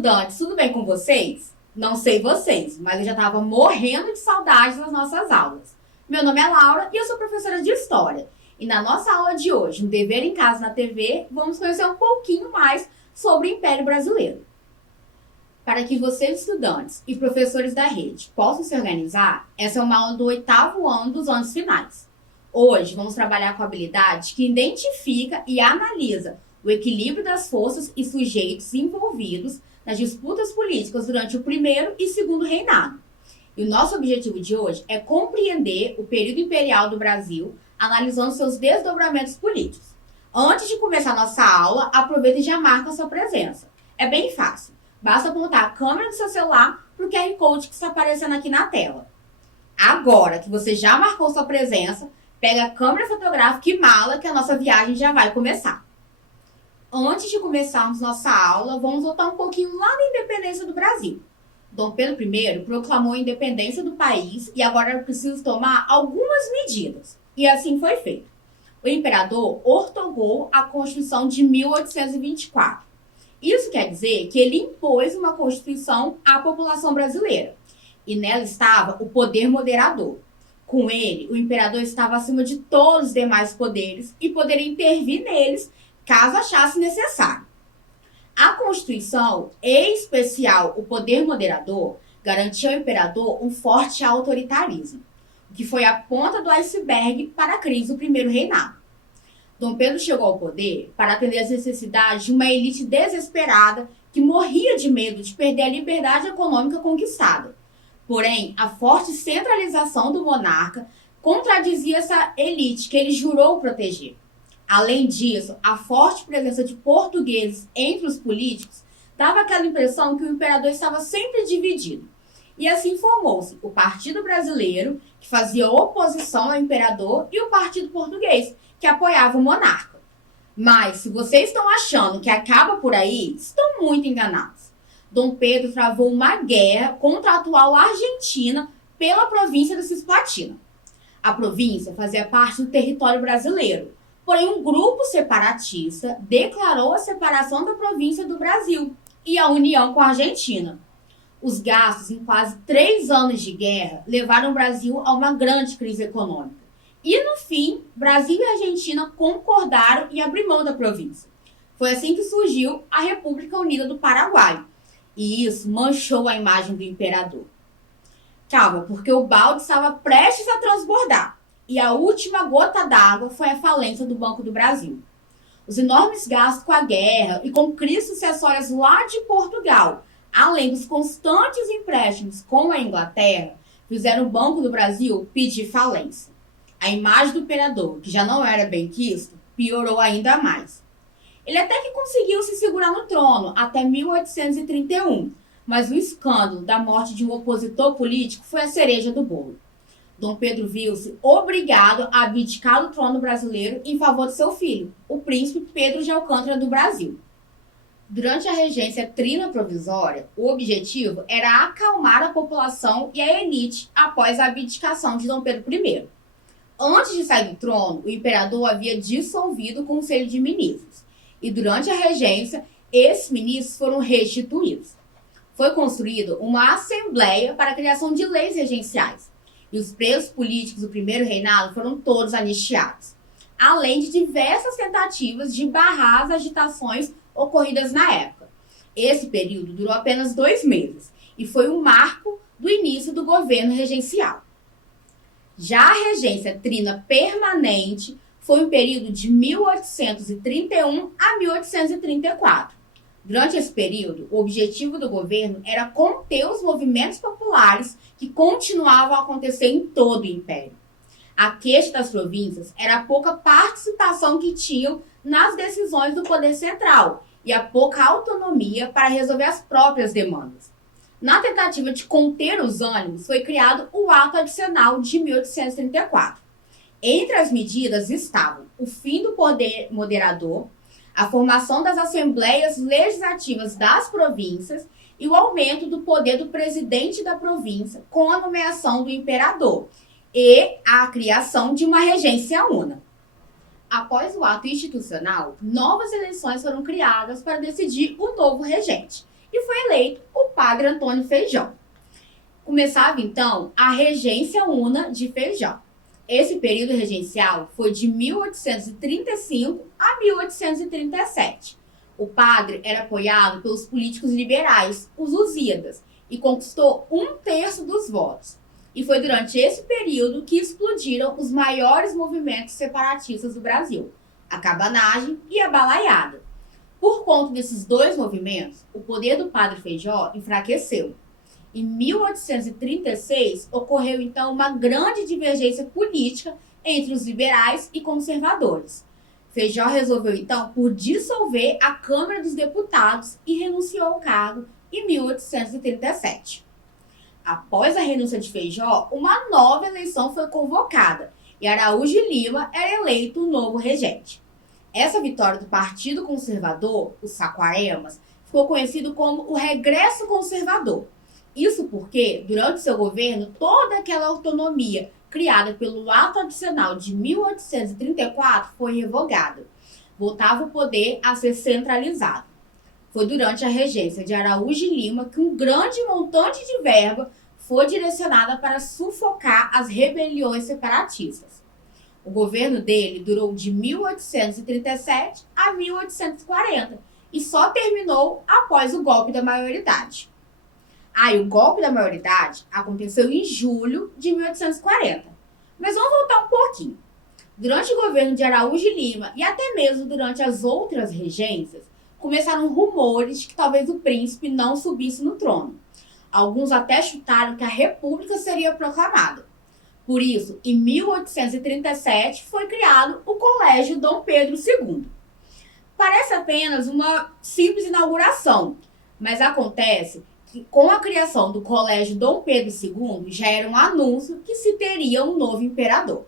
estudantes, tudo bem com vocês? Não sei vocês, mas eu já estava morrendo de saudade das nossas aulas. Meu nome é Laura e eu sou professora de História. E na nossa aula de hoje, no Dever em Casa na TV, vamos conhecer um pouquinho mais sobre o Império Brasileiro. Para que vocês, estudantes e professores da rede, possam se organizar, essa é uma aula do 8º ano dos anos finais. Hoje, vamos trabalhar com a habilidade que identifica e analisa o equilíbrio das forças e sujeitos envolvidos nas disputas políticas durante o primeiro e segundo reinado. E o nosso objetivo de hoje é compreender o período imperial do Brasil, analisando seus desdobramentos políticos. Antes de começar a nossa aula, aproveita e já marca a sua presença. É bem fácil. Basta apontar a câmera do seu celular para o QR Code que está aparecendo aqui na tela. Agora que você já marcou sua presença, pega a câmera fotográfica e mala que a nossa viagem já vai começar. Antes de começarmos nossa aula, vamos voltar um pouquinho lá na independência do Brasil. Dom Pedro I proclamou a independência do país e agora era preciso tomar algumas medidas. E assim foi feito. O imperador ortogou a Constituição de 1824. Isso quer dizer que ele impôs uma Constituição à população brasileira. E nela estava o poder moderador. Com ele, o imperador estava acima de todos os demais poderes e poderia intervir neles caso achasse necessário. A Constituição, em especial o poder moderador, garantia ao imperador um forte autoritarismo, o que foi a ponta do iceberg para a crise do primeiro reinado. Dom Pedro chegou ao poder para atender às necessidades de uma elite desesperada que morria de medo de perder a liberdade econômica conquistada. Porém, a forte centralização do monarca contradizia essa elite que ele jurou proteger. Além disso, a forte presença de portugueses entre os políticos dava aquela impressão que o imperador estava sempre dividido. E assim formou-se o Partido Brasileiro, que fazia oposição ao imperador, e o Partido Português, que apoiava o monarca. Mas, se vocês estão achando que acaba por aí, estão muito enganados. Dom Pedro travou uma guerra contra a atual Argentina pela província da Cisplatina. A província fazia parte do território brasileiro. Porém, um grupo separatista declarou a separação da província do Brasil e a união com a Argentina. Os gastos em quase 3 anos de guerra levaram o Brasil a uma grande crise econômica. E, no fim, Brasil e Argentina concordaram em abrir mão da província. Foi assim que surgiu a República Unida do Paraguai. E isso manchou a imagem do imperador. Calma, porque o balde estava prestes a transbordar. E a última gota d'água foi a falência do Banco do Brasil. Os enormes gastos com a guerra e com crises sucessórias lá de Portugal, além dos constantes empréstimos com a Inglaterra, fizeram o Banco do Brasil pedir falência. A imagem do imperador, que já não era bem quisto, piorou ainda mais. Ele até que conseguiu se segurar no trono até 1831, mas o escândalo da morte de um opositor político foi a cereja do bolo. Dom Pedro viu-se obrigado a abdicar do trono brasileiro em favor de seu filho, o príncipe Pedro de Alcântara do Brasil. Durante a regência trina provisória, o objetivo era acalmar a população e a elite após a abdicação de Dom Pedro I. Antes de sair do trono, o imperador havia dissolvido o Conselho de Ministros, e durante a regência, esses ministros foram restituídos. Foi construída uma assembleia para a criação de leis regenciais, e os presos políticos do primeiro reinado foram todos anistiados, além de diversas tentativas de barrar as agitações ocorridas na época. Esse período durou apenas 2 meses e foi o marco do início do governo regencial. Já a regência trina permanente foi um período de 1831 a 1834. Durante esse período, o objetivo do governo era conter os movimentos populares que continuavam a acontecer em todo o império. A queixa das províncias era a pouca participação que tinham nas decisões do poder central e a pouca autonomia para resolver as próprias demandas. Na tentativa de conter os ânimos, foi criado o Ato Adicional de 1834. Entre as medidas estavam o fim do poder moderador, a formação das assembleias legislativas das províncias e o aumento do poder do presidente da província com a nomeação do imperador e a criação de uma regência una. Após o ato institucional, novas eleições foram criadas para decidir o novo regente. e foi eleito o padre Antônio Feijó. Começava então a Regência Una de Feijó. Esse período regencial foi de 1835 a 1837. O padre era apoiado pelos políticos liberais, os Lusíadas, e conquistou 1/3 dos votos. E foi durante esse período que explodiram os maiores movimentos separatistas do Brasil, a cabanagem e a balaiada. Por conta desses dois movimentos, o poder do padre Feijó enfraqueceu. Em 1836, ocorreu então uma grande divergência política entre os liberais e conservadores. Feijó resolveu então por dissolver a Câmara dos Deputados e renunciou ao cargo em 1837. Após a renúncia de Feijó, uma nova eleição foi convocada e Araújo Lima era eleito o novo regente. Essa vitória do Partido Conservador, os Saquaremas, ficou conhecido como o Regresso Conservador. Isso porque, durante seu governo, toda aquela autonomia criada pelo Ato Adicional de 1834 foi revogada. Voltava o poder a ser centralizado. Foi durante a regência de Araújo Lima que um grande montante de verba foi direcionada para sufocar as rebeliões separatistas. O governo dele durou de 1837 a 1840 e só terminou após o golpe da maioridade. O golpe da maioridade aconteceu em julho de 1840. Mas vamos voltar um pouquinho. Durante o governo de Araújo Lima e até mesmo durante as outras regências, começaram rumores de que talvez o príncipe não subisse no trono. Alguns até chutaram que a república seria proclamada. Por isso, em 1837, foi criado o Colégio Dom Pedro II. Parece apenas uma simples inauguração, mas acontece que com a criação do Colégio Dom Pedro II, já era um anúncio que se teria um novo imperador.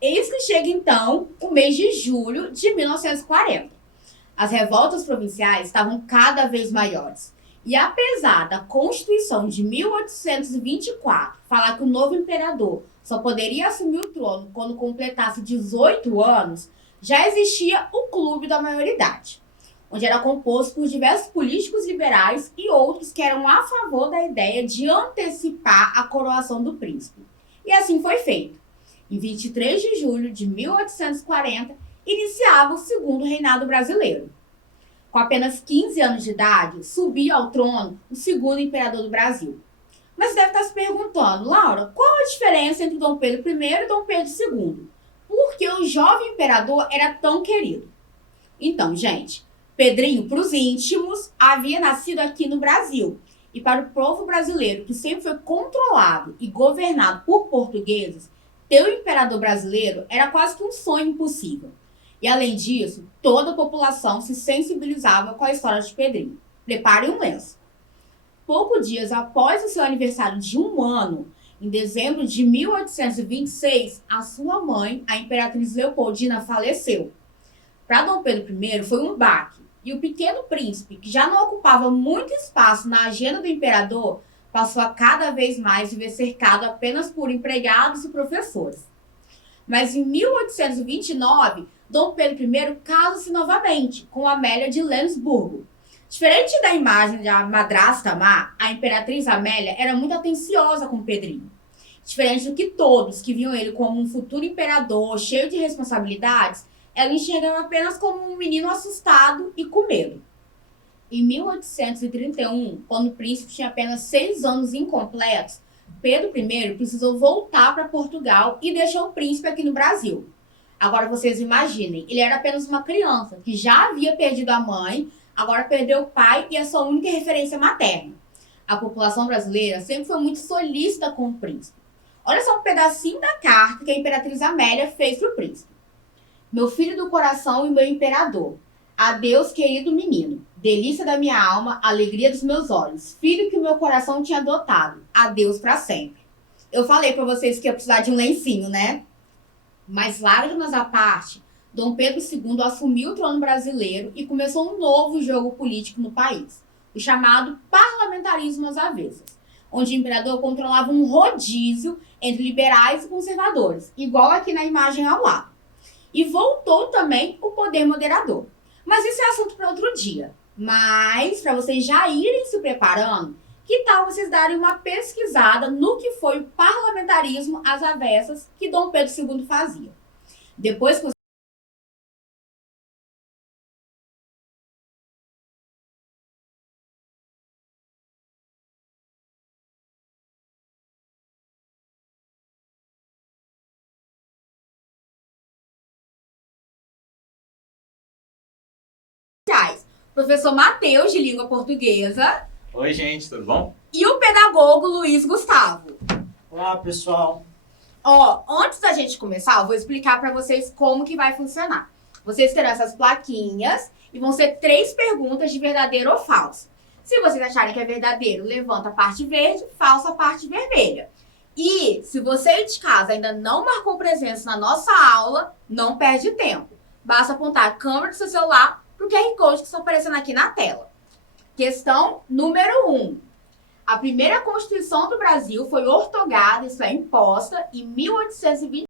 Eis que chega então o mês de julho de 1940. As revoltas provinciais estavam cada vez maiores. E apesar da Constituição de 1824 falar que o novo imperador só poderia assumir o trono quando completasse 18 anos, já existia o Clube da Maioridade, onde era composto por diversos políticos liberais e outros que eram a favor da ideia de antecipar a coroação do príncipe. E assim foi feito. Em 23 de julho de 1840, iniciava o segundo reinado brasileiro. Com apenas 15 anos de idade, subia ao trono o segundo imperador do Brasil. Mas deve estar se perguntando, Laura, qual a diferença entre Dom Pedro I e Dom Pedro II? Por que o jovem imperador era tão querido? Então, gente, Pedrinho, para os íntimos, havia nascido aqui no Brasil. E para o povo brasileiro, que sempre foi controlado e governado por portugueses, ter um imperador brasileiro era quase que um sonho impossível. E além disso, toda a população se sensibilizava com a história de Pedrinho. Prepare um lenço. Poucos dias após o seu aniversário de 1 ano, em dezembro de 1826, a sua mãe, a imperatriz Leopoldina, faleceu. Para Dom Pedro I foi um baque, e o pequeno príncipe, que já não ocupava muito espaço na agenda do imperador, passou a cada vez mais viver cercado apenas por empregados e professores. Mas em 1829, Dom Pedro I casa-se novamente com Amélia de Lensburgo. Diferente da imagem da madrasta má, a imperatriz Amélia era muito atenciosa com Pedrinho. Diferente do que todos que viam ele como um futuro imperador cheio de responsabilidades, ela enxergava apenas como um menino assustado e com medo. Em 1831, quando o príncipe tinha apenas 6 anos incompletos, Pedro I precisou voltar para Portugal e deixou o príncipe aqui no Brasil. Agora vocês imaginem, ele era apenas uma criança que já havia perdido a mãe, agora perdeu o pai e a sua única referência materna. A população brasileira sempre foi muito solícita com o príncipe. Olha só um pedacinho da carta que a imperatriz Amélia fez para o príncipe. Meu filho do coração e meu imperador. Adeus, querido menino. Delícia da minha alma, alegria dos meus olhos. Filho que o meu coração tinha adotado. Adeus para sempre. Eu falei para vocês que ia precisar de um lencinho, né? Mas lágrimas à parte, Dom Pedro II assumiu o trono brasileiro e começou um novo jogo político no país, o chamado parlamentarismo às avessas, onde o imperador controlava um rodízio entre liberais e conservadores, igual aqui na imagem ao lado. E voltou também o poder moderador. Mas isso é assunto para outro dia. Mas, para vocês já irem se preparando, que tal vocês darem uma pesquisada no que foi o parlamentarismo às avessas que Dom Pedro II fazia? Depois que sociais, professor Matheus, de língua portuguesa, Oi, gente, tudo bom? e o pedagogo Luiz Gustavo. Olá, pessoal. Antes da gente começar, eu vou explicar para vocês como que vai funcionar. Vocês terão essas plaquinhas e vão ser 3 perguntas de verdadeiro ou falso. Se vocês acharem que é verdadeiro, levanta a parte verde, falso a parte vermelha. E se você de casa ainda não marcou presença na nossa aula, não perde tempo. Basta apontar a câmera do seu celular para o QR Code que está aparecendo aqui na tela. Questão número 1. A primeira Constituição do Brasil foi ortogada, isso é, imposta, em 1820.